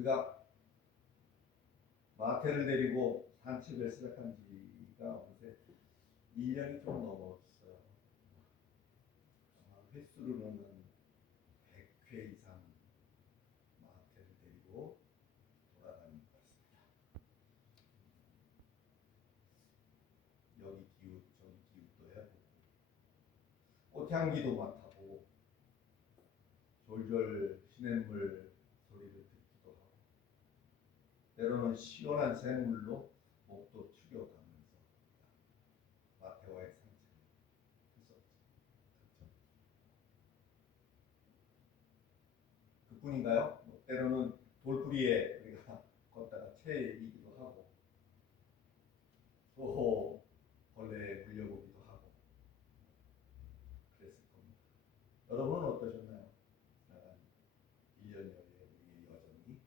우리가 마태를 데리고 산책을 시작한 지가 어느새 1년이 좀 넘었어요. 횟수로는 100회 이상 마태를 데리고 돌아다닌 것 같습니다. 여기 기웃 저기 기웃도 해보고 꽃향기도 맡아보고 졸졸 시냇물 소리를 듣기도 하고 때로는 시원한 샘물로 목도 축여가면서 마태와의 산책을 했었죠. 그렇죠? 그뿐인가요? 때로는 돌부리에 우리가 걷다가 체이기도 하고 또 벌레에 물려보기도 하고 그랬을 겁니다. 여러분은 어떠셨나요? 지나간 1년여의 우리의 여정이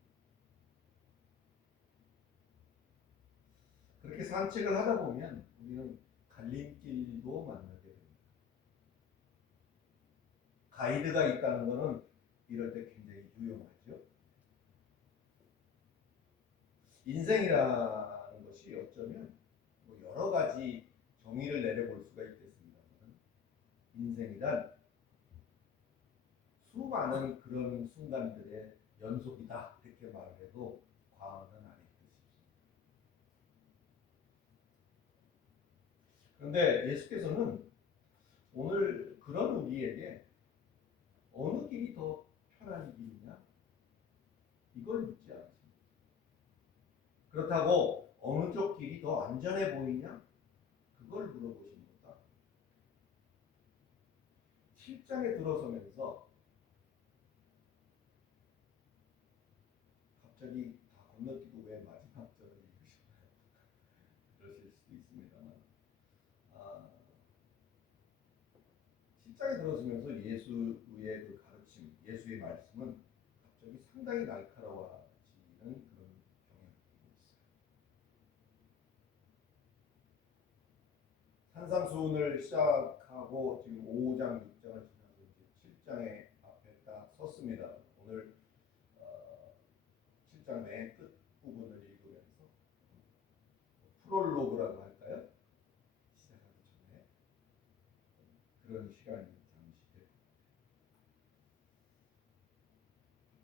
그렇게 산책을 하다 보면 우리는 갈림길도 만나게 됩니다. 가이드가 있다는 것은 이럴 때 굉장히 유용하죠. 인생이라는 것이 어쩌면 여러 가지 정의를 내려볼 수가 있겠습니다만 인생이란 수많은 그런 순간들의 연속이다 이렇게 말해도 과언은 아닐 것입니다. 그런데 예수께서는 오늘 그런 우리에게 어느 길이 더 편한 길이냐 이걸 묻지 않습니다. 그렇다고 어느 쪽 길이 더 안전해 보이냐 그걸 물어보신 거다. 7장에 들어서면서 갑자기 다 건너뛰고 왜 마지막 절을 읽으셨나요? 그러실 수도 있습니다만 7장에 들어서면서 예수의 그 가르침, 예수의 말씀은 갑자기 상당히 날카로워지는 그런 경향이 있어요. 산상수훈을 시작하고 지금 5장, 6장을 지나서 이제 7장에 앞에 딱 섰습니다. 오늘 7장 맨 끝 부분을 읽으면서 프롤로그라고 할까요? 시작하기 전에 그런 시간이 잠시 될 것 같아요.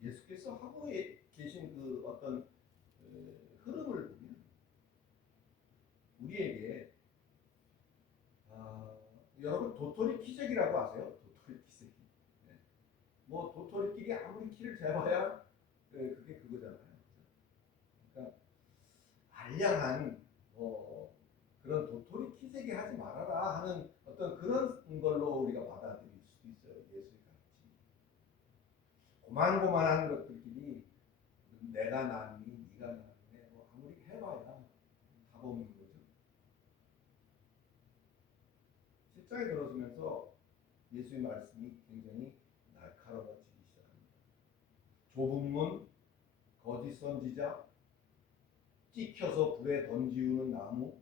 예수께서 하고 계신 그 어떤 흐름을 보면 우리에게 여러분 도토리 키재기라고 아세요? 도토리 키재기. 네. 뭐 도토리끼리 아무리 키를 재봐야 그게 그거잖아요. 그러니까 알량한 그런 도토리 키재기 하지 말아라 하는 어떤 그런 걸로 우리가 받아들일 수도 있어요. 예수의 가르침이. 고만고만한 것들끼리 내가 낫니 네가 낫네 뭐 아무리 해봐야 답 없는 거죠. 실장에 들어서면서 예수의 말씀이 굉장히 날카로워지기 시작합니다. 좁은 문, 거짓 선지자, 찍혀서 불에 던지우는 나무,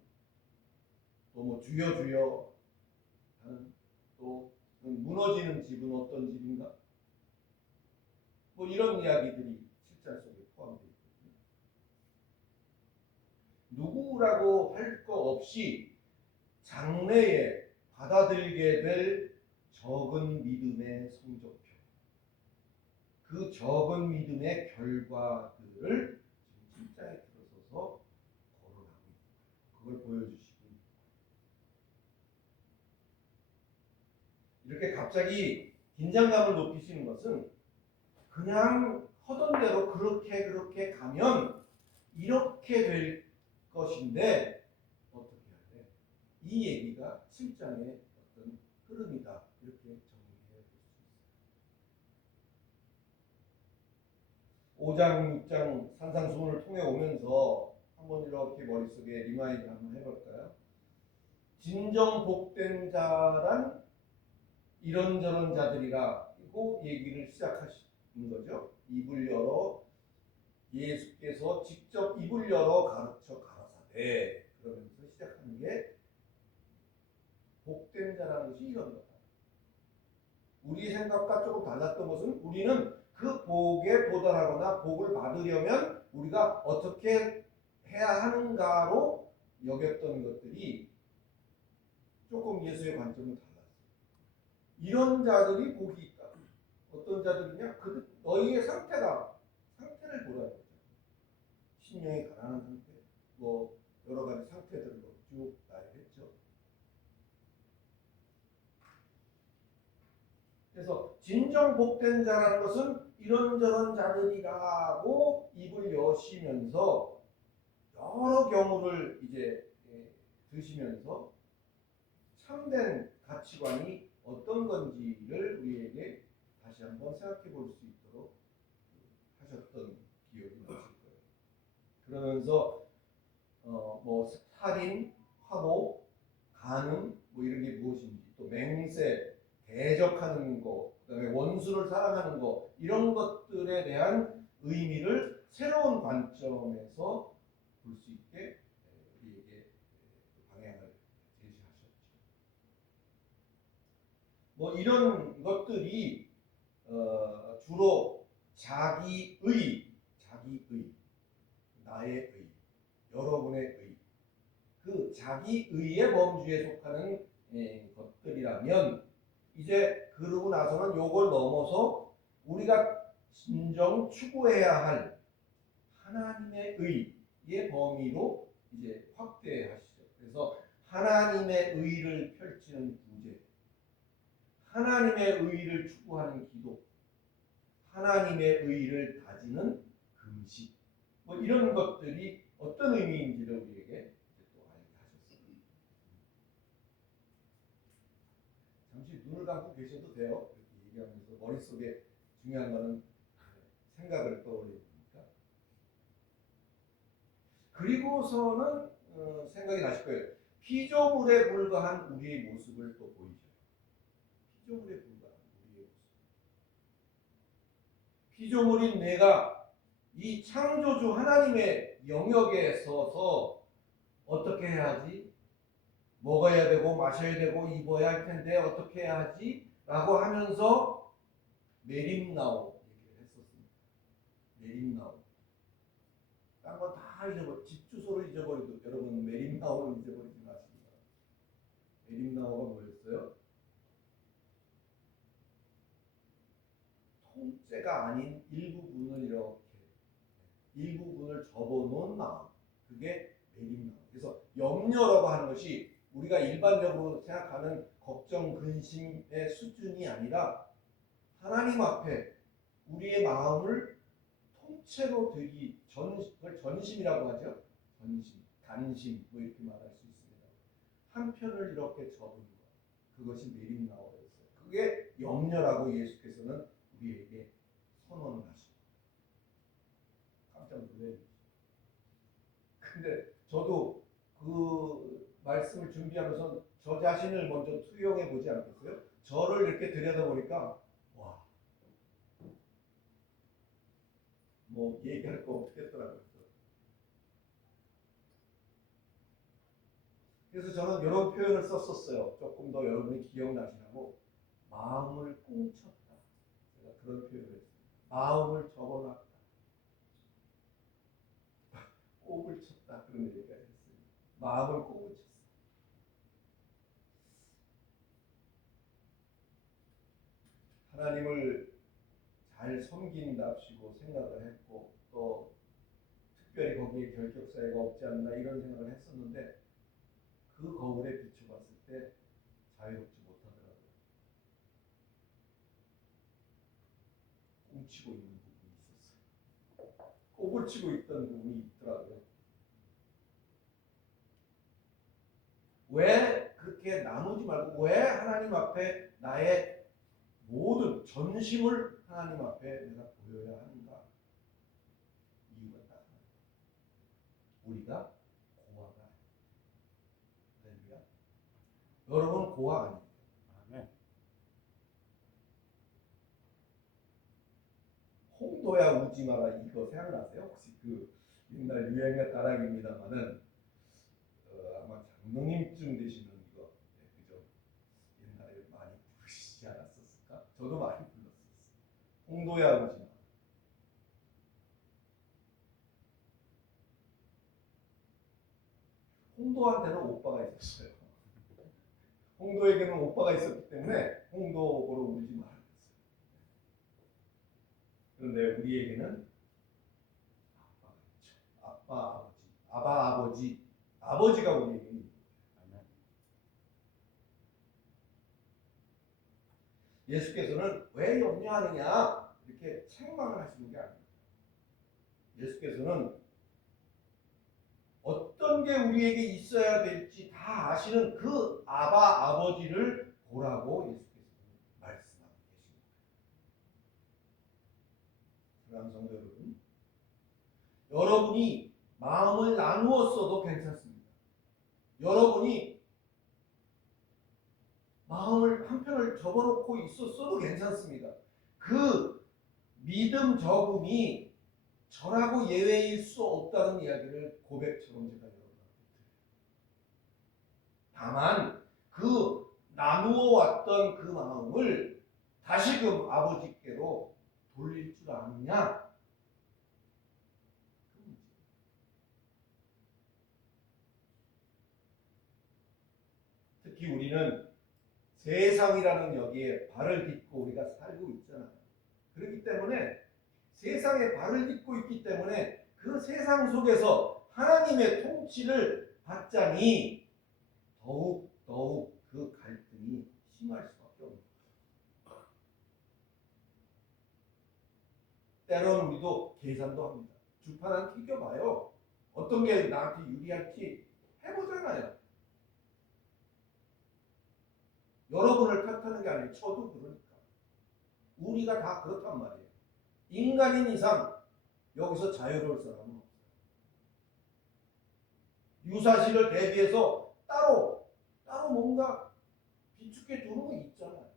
또 뭐 주여 주여 하는 또 무너지는 집은 어떤 집인가? 뭐 이런 이야기들이 7장 속에 포함되어 있거든요. 누구라고 할 거 없이 장래에 받아들이게 될 적은 믿음의 성적표, 그 적은 믿음의 결과들을 지금 7장에 들어서서 거론하고 있는 거예요. 그걸 보여주시고 이렇게 갑자기 긴장감을 높이시는 것은 그냥 하던 대로 그렇게 가면 이렇게 될 것인데 어떻게 해야 돼? 이 얘기가 7장의 어떤 흐름이다. 이렇게 정리해 볼 수 있어요. 5장, 6장 산상수훈을 통해 오면서 한번 이렇게 머릿속에 리마인드 한번 해볼까요? 진정 복된 자란 이런저런 자들이라고 얘기를 시작하시는 거죠. 입을 열어 예수께서 직접 입을 열어 가르쳐 가라사대 그러면서 시작하는 게 복된 자라는 것이 이런 거다. 우리 생각과 조금 달랐던 것은 우리는 그 복에 도달하거나 복을 받으려면 우리가 어떻게 해야 하는가로 여겼던 것들이 조금 예수의 관점은 달랐어요. 이런 자들이 복이 있다. 어떤 자들이냐? 너희의 상태를 보라는 거죠. 신령이 가난한 상태, 뭐 여러 가지 상태들로 쭉 나열했죠. 그래서 진정 복된 자라는 것은 이런저런 자들이라고 입을 여시면서 여러 경우를 이제 드시면서 참된 가치관이 어떤 건지를 우리에게 다시 한번 생각해 볼 수 있도록 하셨던 기억이 나실 거예요. 그러면서 뭐 살인, 화보, 간음 뭐 이런 게 무엇인지, 또 맹세, 대적하는 거, 그다음에 원수를 사랑하는 거, 이런 것들에 대한 의미를 새로운 관점에서 볼 수 있게 우리에게 방향을 제시하셨죠. 뭐 이런 것들이 주로 자기의, 나의 의, 여러분의 의, 그 자기의의 범주에 속하는 것들이라면, 이제 그러고 나서는 요걸 넘어서 우리가 진정 추구해야 할 하나님의 의의 범위로 이제 확대하시죠. 그래서 하나님의 의를 펼치는 구제, 하나님의 의를 추구하는 기도, 하나님의 의를 다지는 금식, 뭐 이런 것들이 어떤 의미인지를 우리에게 또 알게 하셨습니다. 잠시 눈을 감고 계셔도 돼요. 이렇게 얘기하면서 머릿속에 중요한 거는 생각을 떠올리니까. 그리고서는 생각이 나실 거예요. 피조물에 불과한 우리의 모습을 또 보이셔요. 피조물에 불과한 우리의 모습. 피조물인 내가 이 창조주 하나님의 영역에 서서 어떻게 해야지? 먹어야 되고 마셔야 되고 입어야 할 텐데 어떻게 해야 하지? 라고 하면서 메림나오 얘기를 했었습니다. 메림나오. 딴 건 다 잊어버려. 집 주소를 잊어버리도 여러분 메림나오를 잊어버리지 마십니다. 메림나오가 뭐였어요? 통째가 아닌 일부분을 접어놓은 마음, 그게 메림나오. 그래서 염려라고 하는 것이 우리가 일반적으로 생각하는 걱정, 근심의 수준이 아니라 하나님 앞에 우리의 마음을 통째로 들이, 그걸 전심이라고 하죠. 전심, 단심 뭐 이렇게 말할 수 있습니다. 한편을 이렇게 접은 것, 그것이 메림나오였어요. 그게 염려라고 예수께서는 우리에게 선언을 하십니다. 깜짝 놀래요. 근데 저도 그 말씀을 준비하면서 저 자신을 먼저 투영해 보지 않겠어요? 저를 이렇게 들여다보니까 와, 뭐 얘기할 거 없겠더라고요. 그래서 저는 이런 표현을 썼었어요. 조금 더 여러분이 기억나시라고. 마음을 꽁쳤다. 제가 그런 표현을 했어요. 마음을 접어놨다. 꽁을 쳤다. 그런 얘기가 있어요. 마음을 꽁을 쳤어. 하나님을 잘 섬긴답시고 생각을 했고, 또 특별히 거기에 결격 사유가 없지 않나 이런 생각을 했었는데, 그 거울에 비춰봤을 때 자유롭지 못하더라고요. 꽁치고 있는 부분이 있었어요. 꼬불치고 있던 부분이 있더라고요. 왜 그렇게 나누지 말고 왜 하나님 앞에 나의 모든 전심을 하나님 앞에 내가 보여야 하는가? 이유가 딱 하나. 우리가 고아가 아닙니다. 여러분 고아 아닙니다. 아멘. 홍도야 우지 마라 이거 생각나세요? 혹시 그 옛날 유행의 따라입니다만은 아마 장로님쯤 되시는 이거 그죠? 옛날에 많이 부르시지 않았었을까? 저도 많이 불렀었어요. 홍도야 우지 마. 홍도한테는 오빠가 있었어요. 홍도에게는 오빠가 있었기 때문에 홍도 보러 울지 말았어요. 그런데 우리에게는 아빠가 있죠. 아빠, 아버지, 아바, 아버지, 아버지가 우리에게 있는 거예요. 예수께서는 왜 염려하느냐 이렇게 책망을 하시는 게 아닙니다. 예수께서는 어떤 게 우리에게 있어야 될지 다 아시는 그 아바 아버지를 보라고 예수께서는 말씀하고 계십니다. 사랑하는 성도 여러분, 여러분이 마음을 나누었어도 괜찮습니다. 여러분이 마음을 한편을 접어놓고 있었어도 괜찮습니다. 그 믿음 적음이 저라고 예외일 수 없다는 이야기를 고백처럼 제가 여러분한테 드려요. 다만 그 나누어 왔던 그 마음을 다시금 아버지께로 돌릴 줄 아느냐? 그 문제. 특히 우리는 세상이라는 여기에 발을 딛고 우리가 살고 있잖아요. 그렇기 때문에 세상에 발을 딛고 있기 때문에 그 세상 속에서 하나님의 통치를 받자니 더욱 그 갈등이 심할 수밖에 없는 거예요. 때로는 우리도 계산도 합니다. 주판 한 튀겨봐요. 어떤 게 나한테 유리할지 해보잖아요. 여러분을 탓하는 게 아니에요. 저도 그러니까. 우리가 다 그렇단 말이에요. 인간인 이상 여기서 자유로울 사람은 없어요. 유사시를 대비해서 따로 뭔가 비축해 두는 거 있잖아요.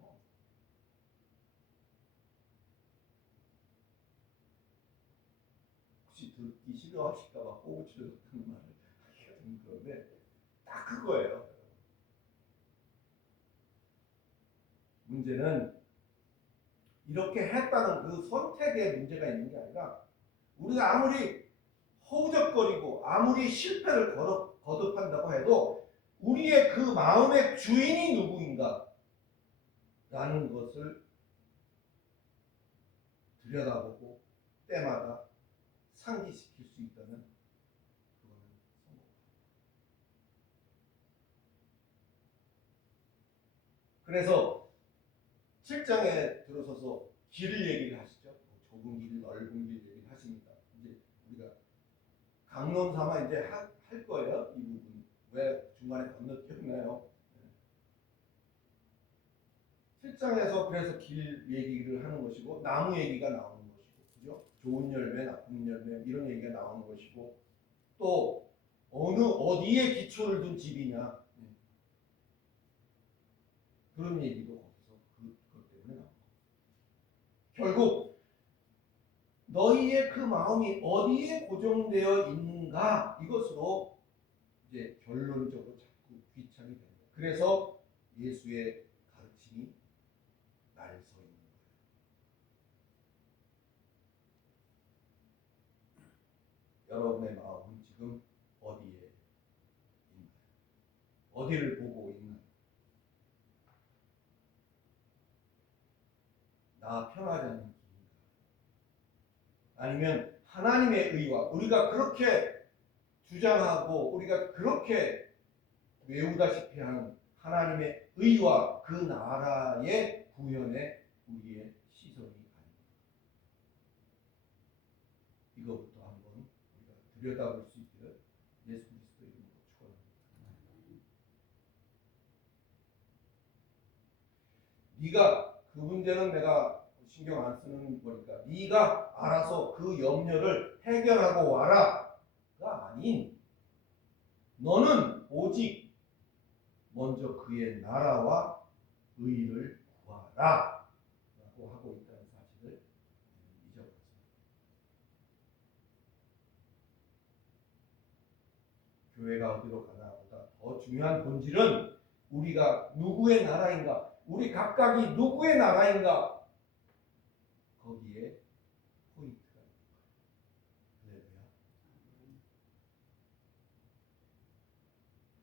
혹시 듣기 싫어하실까봐 꼬부치려는 말을 하기가 좀 그런데 딱 그거예요. 문제는 이렇게 했다는 그 선택에 문제가 있는 게 아니라 우리가 아무리 허우적거리고 아무리 실패를 거듭한다고 해도 우리의 그 마음의 주인이 누구인가 라는 것을 들여다보고 때마다 상기시킬 수 있다면 그거는 성공합니다. 그래서 7장에 들어서서 길 얘기를 하시죠. 좁은 길, 넓은 길 얘기를 하십니다. 이제 우리가 강론 삼아 이제 할 거예요. 이 부분. 왜 중간에 건너뛰었나요? 7장에서 그래서 길 얘기를 하는 것이고 나무 얘기가 나오는 것이고, 그죠? 좋은 열매, 나쁜 열매 이런 얘기가 나오는 것이고, 또 어디에 기초를 둔 집이냐 그런 얘기도 거기서 그것 때문에 나옵니다. 결국 너희의 그 마음이 어디에 고정되어 있는가 이것으로 이제 결론적으로 자꾸 귀착이 됩니다. 그래서 예수의 가르침이 날 서 있는 거예요. 여러분의 마음은 지금 어디에 있나요? 어디를 보고 있나요? 나 편하지 않는 길인가? 아니면 하나님의 의와 우리가 그렇게 주장하고 우리가 그렇게 외우다시피 하는 하나님의 의와 그 나라의 구현에 우리의 시선이 아닙니다. 이것부터 한번 우리가 들여다볼 수 있기를 예수 그리스도 이름으로 축원합니다. 네가 그 문제는 내가 신경 안 쓰는 거니까 네가 알아서 그 염려를 해결하고 와라가 아닌 너는 오직 먼저 그의 나라와 의를 구하라 라고 하고 있다는 사실을 잊어버렸습니다. 교회가 어디로 가나보다 더 중요한 본질은 우리가 누구의 나라인가, 우리 각각이 누구의 나라인가 거기에 포인트가 있는 거예요. 할렐루야.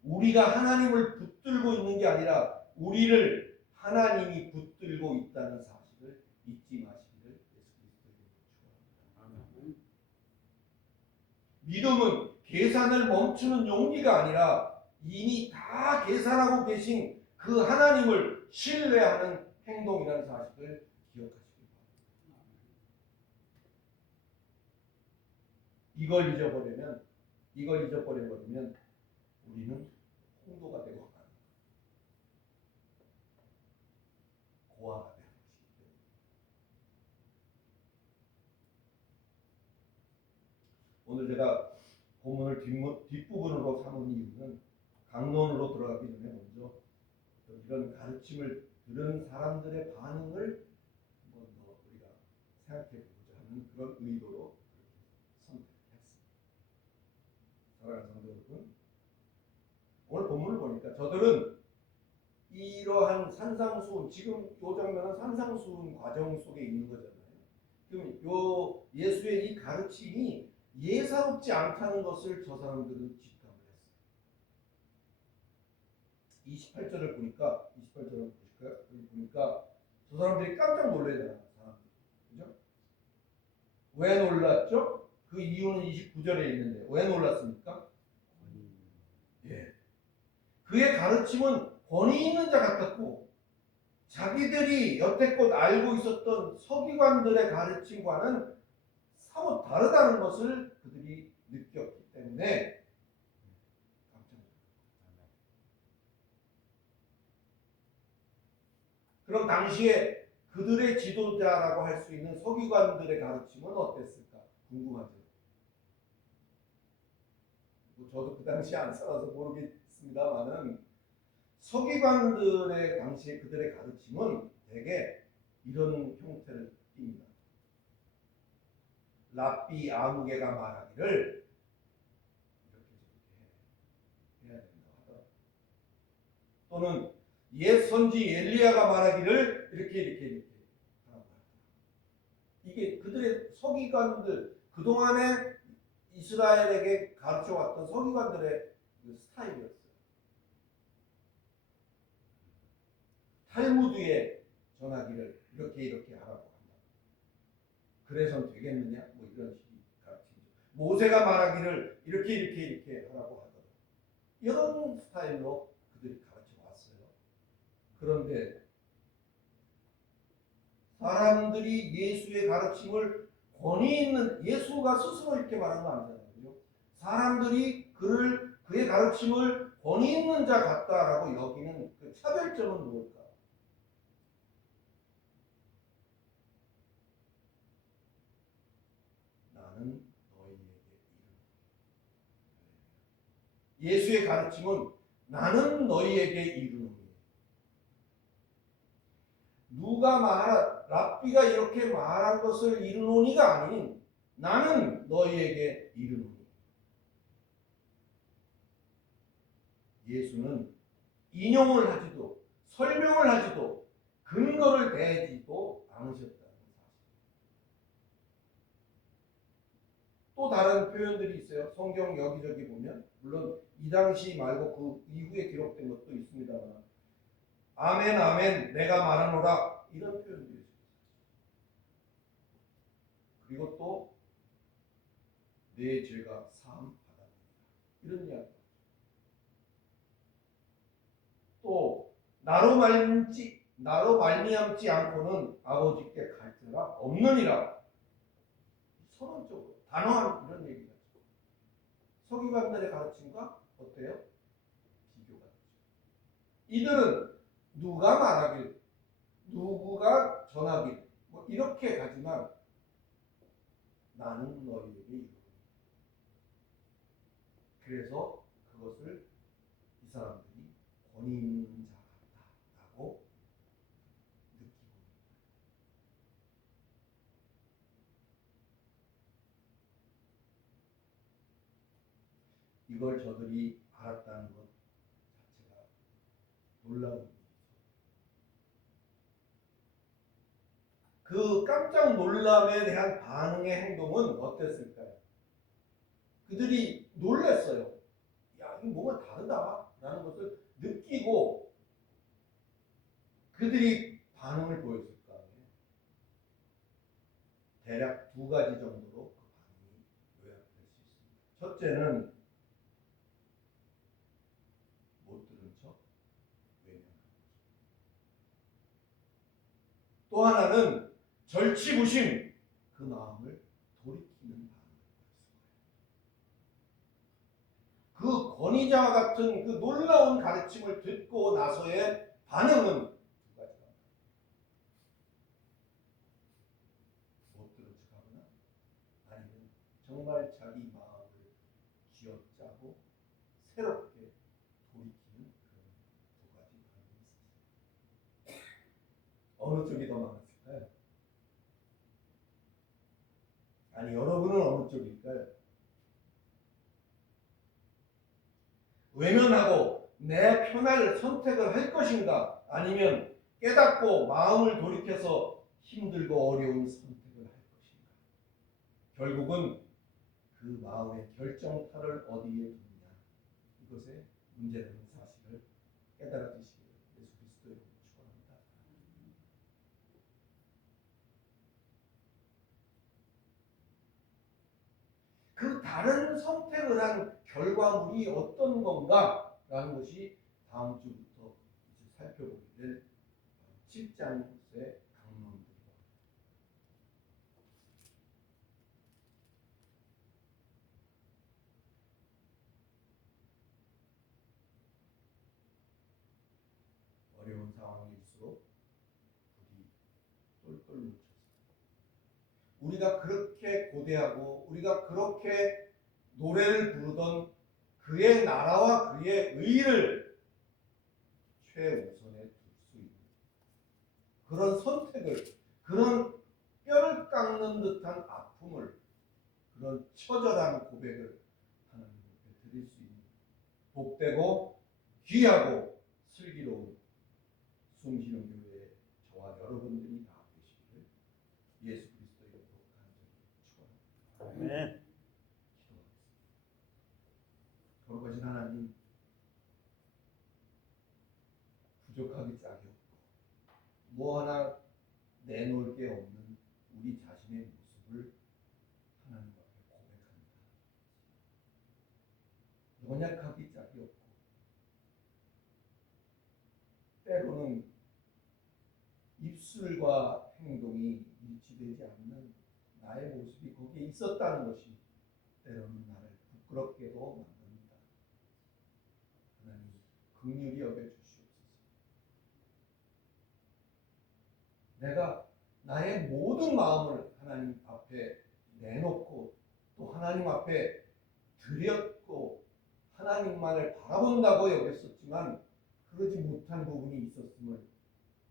우리가 하나님을 붙들고 있는 게 아니라 우리를 하나님이 붙들고 있다는 사실을 잊지 마시기를 예수 그리스도의 이름으로 축원합니다. 믿음은 계산을 멈추는 용기가 아니라 이미 다 계산하고 계신 그 하나님을 신뢰하는 행동이라는 사실을 기억하시기 바랍니다. 이걸 잊어버려버리면 우리는 홍도가 되고 고아가 되는 것이기 때문에. 오늘 제가 본문을 뒷부분으로 삼은 이유는 강론으로 들어가기 전에 먼저 이런 가르침을 들은 사람들의 반응을 한번 더 우리가 생각해 보고자 하는 그런 의도로 선택했습니다. 사랑하는 성도 여러분, 오늘 본문을 보니까 저들은 이러한 산상수훈, 지금 이 장면은 산상수훈 과정 속에 있는 거잖아요. 그럼 요 예수의 이 가르침이 예사롭지 않다는 것을 저 사람들은 직감을 했어요. 28절을 보니까 28절을 보실까요? 보니까 저 사람들이 깜짝 놀라잖아요. 그죠? 왜 놀랐죠? 그 이유는 29절에 있는데 왜 놀랐습니까? 예. 그의 가르침은 권위 있는 자 같았고 자기들이 여태껏 알고 있었던 서기관들의 가르침과는 사뭇 다르다는 것을 그들이 느꼈기 때문에 깜짝 놀랐어요. 그럼 당시에 그들의 지도자라고 할 수 있는 서기관들의 가르침은 어땠을까? 궁금하죠. 저도 그 당시에 안 살아서 모르겠습니다만은 서기관들의 당시에 그들의 가르침은 대개 이런 형태를 띱니다. 랍비 아무개가 말하기를 이렇게 저렇게 해야 된다 하더라. 또는 옛 선지 엘리야가 말하기를 이렇게 하라고 하더라. 이게 그들의 서기관들, 그동안에 이스라엘에게 가르쳐왔던 서기관들의 그 스타일이었어요. 탈무드에 전하기를 이렇게 하라고 한다. 그래선 되겠느냐? 뭐 이런 식의 가르침이죠. 모세가 말하기를 이렇게 하라고 하더라. 이런 스타일로 그들이 가르쳐 왔어요. 그런데 사람들이 예수의 가르침을 권위 있는, 예수가 스스로 이렇게 말한 거 아니잖아요. 사람들이 그의 가르침을 권위 있는 자 같다라고 여기는 그 차별점은 뭘까? 나는 너희에게 이르노니. 예수의 가르침은 나는 너희에게 이르노니. 랍비가 이렇게 말한 것을 이르노니가 아닌 나는 너희에게 이르노니. 예수는 인용을 하지도 설명을 하지도 근거를 대지도 않으셨다는 사실. 또 다른 표현들이 있어요. 성경 여기저기 보면 물론 이 당시 말고 그 이후에 기록된 것도 있습니다만 아멘 아멘 내가 말하노라 이런 표현들이 있어요. 그리고 또 내 죄가 사함 받았느니라 이런 이야기. 또 나로 말미암지 않고는 아버지께 갈 데가 없느니라. 선언적으로 단호한 이런 얘기가 있죠. 서기관들의 가르침과 어때요? 비교가 되죠. 이들은 누가 말하길, 누구가 전하길 뭐 이렇게 가지만 나는 너희에게 이르노니. 그래서 그것을 이 사람들이 권위 있는 자 같다라고 느끼고 이걸 저들이 알았다는 것 자체가 놀라운 일이죠. 그 깜짝 놀람에 대한 반응의 행동은 어땠을까요? 그들이 놀랐어요. 야, 이거 뭔가 다르다 라는 것을 느끼고 그들이 반응을 보였을 거 아니에요. 대략 두 가지 정도로 그 반응이 요약될 수 있습니다. 첫째는 못 들은 척 외면하는 거죠. 또 하나는 절치부심, 그 마음을 돌이키는 반응을 보였을 거예요. 그 권위자와 같은 그 놀라운 가르침을 듣고 나서의 반응은 두 가지가 못 들은 척하거나 아니면 정말 자기 마음을 쥐어짜고 새롭게 돌이키는 그런 두 가지 반응이 있었어요. 어느 쪽이 더 많았을까요? 아니, 여러분은 어느 쪽일까요? 외면하고 내 편할 선택을 할 것인가? 아니면 깨닫고 마음을 돌이켜서 힘들고 어려운 선택을 할 것인가? 결국은 그 마음의 결정타를 어디에 두느냐, 이것에 문제라는 사실을 깨달아 주시기를 예수 그리스도의 이름으로 축원합니다. 그 다른 선택을 한 결과물이 어떤 건가라는 것이 다음 주부터 이제 살펴보게 될 7장의 강론들입니다. 어려운 상황일수록 불이 똘똘 뭉쳐서 우리가 그렇게 고대하고 우리가 그렇게 노래를 부르던 그의 나라와 그의 의를 최우선에 둘 수 있는 그런 선택을, 그런 뼈를 깎는 듯한 아픔을, 그런 처절한 고백을 하나님 앞에 드릴 수 있는 복되고 귀하고 슬기로운 숨쉬는 교회에 저와 여러분들이 다 되시기를 예수 그리스도의 이름으로 간절히 축원합니다. 아멘. 기도하겠습니다. 거룩하신 하나님, 부족하기 짝이 없고 뭐 하나 내놓을 게 없는 우리 자신의 모습을 하나님 앞에 고백합니다. 연약하기 짝이 없고 때로는 입술과 행동이 일치되지 않는 나의 모습이 거기에 있었다는 것이 때로는 나를 부끄럽게도 만듭니다. 하나님, 긍휼히 여겨주시옵소서. 내가 나의 모든 마음을 하나님 앞에 내놓고 또 하나님 앞에 드렸고 하나님만을 바라본다고 여겼었지만 그러지 못한 부분이 있었음을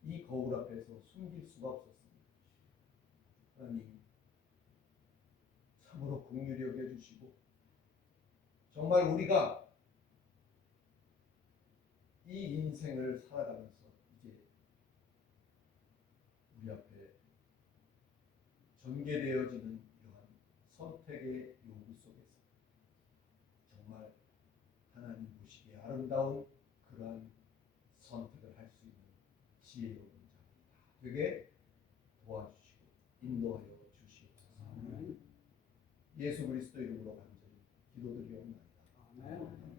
이 거울 앞에서 숨길 수가 없었습니다. 하나님, 참으로 긍휼히 여겨주시고 정말 우리가 이 인생을 살아가면서 이제 우리 앞에 전개되어지는 이러한 선택의 요구 속에서 정말 하나님 보시기에 아름다운 그러한 선택을 할 수 있는 지혜로운 자들 다 되게 도와주시고 인도하여 주시옵소서. 예수 그리스도 이름으로 간절히 기도드리옵나이다.